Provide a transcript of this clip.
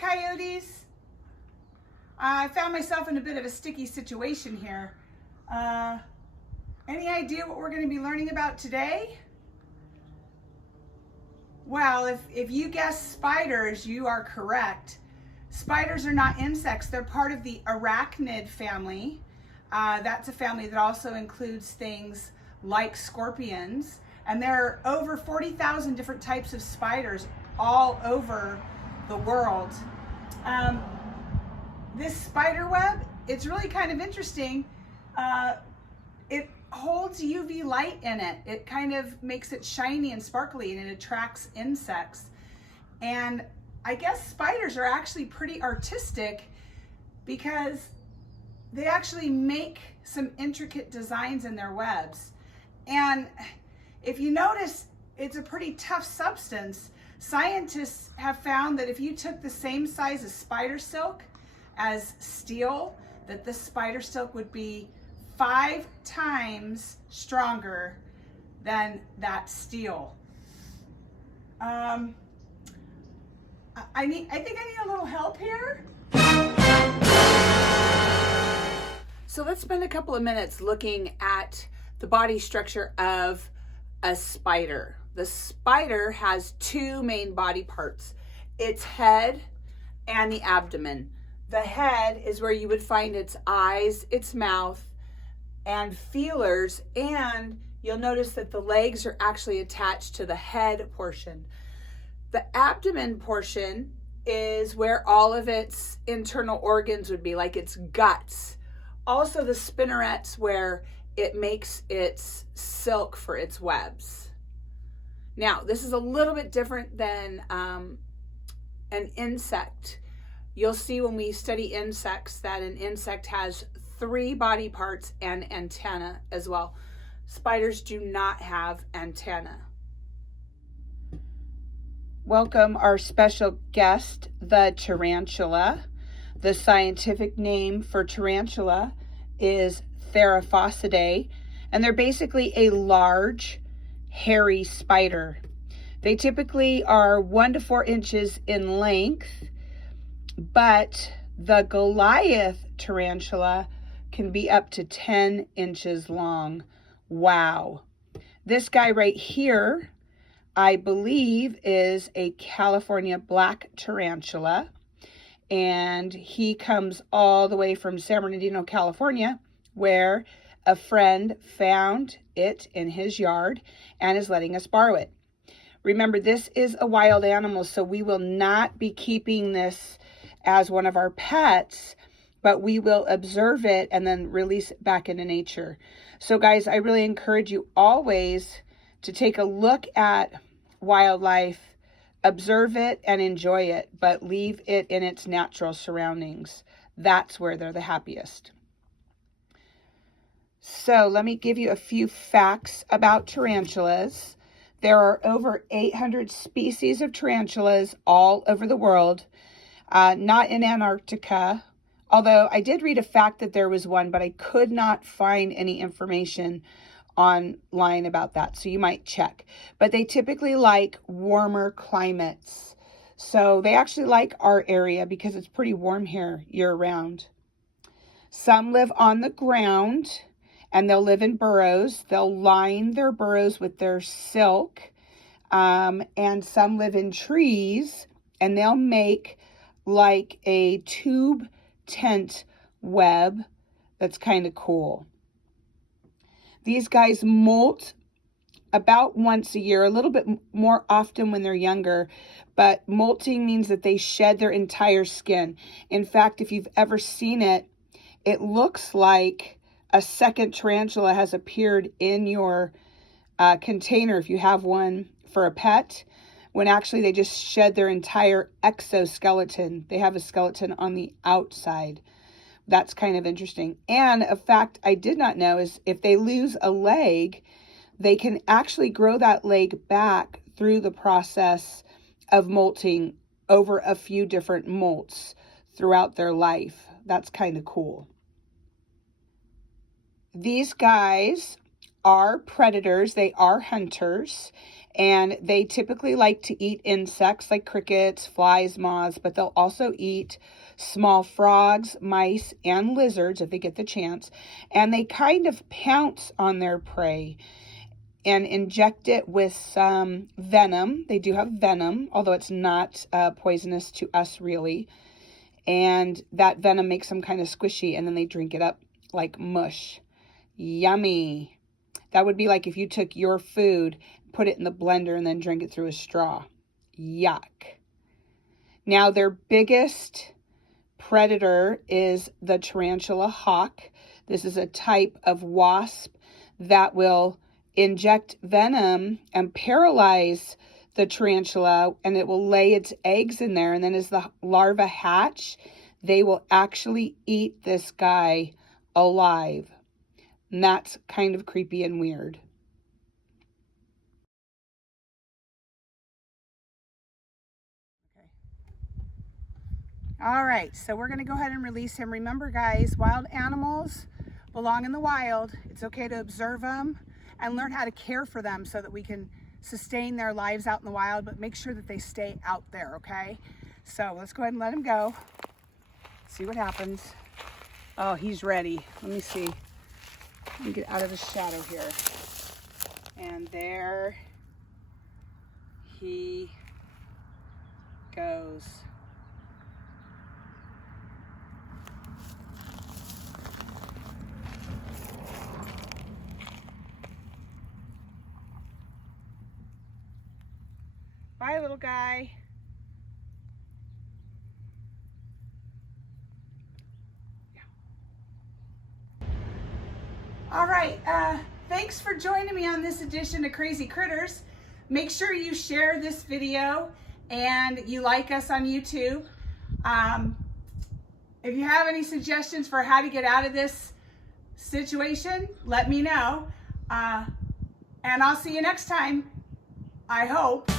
coyotes. I found myself in a bit of a sticky situation here. Any idea what we're going to be learning about today? Well, if you guessed spiders, you are correct. Spiders are not insects. They're part of the arachnid family. That's a family that also includes things like scorpions. And there are over 40,000 different types of spiders all over the world. This spider web, it's really kind of interesting. It holds UV light in it. It kind of makes it shiny and sparkly, and it attracts insects. And I guess spiders are actually pretty artistic because they actually make some intricate designs in their webs. And if you notice, it's a pretty tough substance. Scientists have found that if you took the same size as spider silk as steel, that the spider silk would be 5 times stronger than that steel. I think I need a little help here. So let's spend a couple of minutes looking at the body structure of a spider. The spider has 2 main body parts, its head and the abdomen. The head is where you would find its eyes, its mouth, and feelers, and you'll notice that the legs are actually attached to the head portion. The abdomen portion is where all of its internal organs would be, like its guts. Also the spinnerets, where it makes its silk for its webs. Now, this is a little bit different than an insect. You'll see when we study insects that an insect has 3 body parts and antenna as well. Spiders do not have antenna. Welcome our special guest, the tarantula. The scientific name for tarantula is Theraphosidae, and they're basically a large, hairy spider. They typically are 1 to 4 inches in length, but the Goliath tarantula can be up to 10 inches long. Wow. This guy right here, I believe, is a California black tarantula, and he comes all the way from San Bernardino, California, where a friend found it in his yard and is letting us borrow it. Remember, this is a wild animal, so we will not be keeping this as one of our pets, but we will observe it and then release it back into nature. So guys, I really encourage you always to take a look at wildlife, observe it and enjoy it, but leave it in its natural surroundings. That's where they're the happiest. So let me give you a few facts about tarantulas. There are over 800 species of tarantulas all over the world, not in Antarctica, although I did read a fact that there was one, but I could not find any information online about that, so you might check. But they typically like warmer climates. So they actually like our area because it's pretty warm here year-round. Some live on the ground, and they'll live in burrows. They'll line their burrows with their silk. And some live in trees, and they'll make like a tube tent web that's kind of cool. These guys molt about once a year, a little bit more often when they're younger, but molting means that they shed their entire skin. In fact, if you've ever seen it, it looks like a second tarantula has appeared in your container if you have one for a pet, when actually they just shed their entire exoskeleton. They have a skeleton on the outside. That's kind of interesting. And a fact I did not know is if they lose a leg, they can actually grow that leg back through the process of molting over a few different molts throughout their life. That's kind of cool. These guys are predators. They are hunters, and they typically like to eat insects like crickets, flies, moths, but they'll also eat small frogs, mice, and lizards if they get the chance. And they kind of pounce on their prey and inject it with some venom. They do have venom, although it's not poisonous to us really. And that venom makes them kind of squishy, and then they drink it up like mush. Yummy. That would be like if you took your food, put it in the blender, and then drink it through a straw. Yuck. Now, their biggest predator is the tarantula hawk. This is a type of wasp that will inject venom and paralyze the tarantula, and it will lay its eggs in there, and then as the larvae hatch, they will actually eat this guy alive. And that's kind of creepy and weird. All right, so we're going to go ahead and release him. Remember, guys, wild animals belong in the wild. It's okay to observe them and learn how to care for them so that we can sustain their lives out in the wild, but make sure that they stay out there, okay? So let's go ahead and let him go. See what happens. Oh, he's ready. Let me see. Let me get out of the shadow here. And there he goes. Bye, little guy. All right, thanks for joining me on this edition of Crazy Critters. Make sure you share this video and you like us on YouTube. If you have any suggestions for how to get out of this situation, let me know. And I'll see you next time, I hope.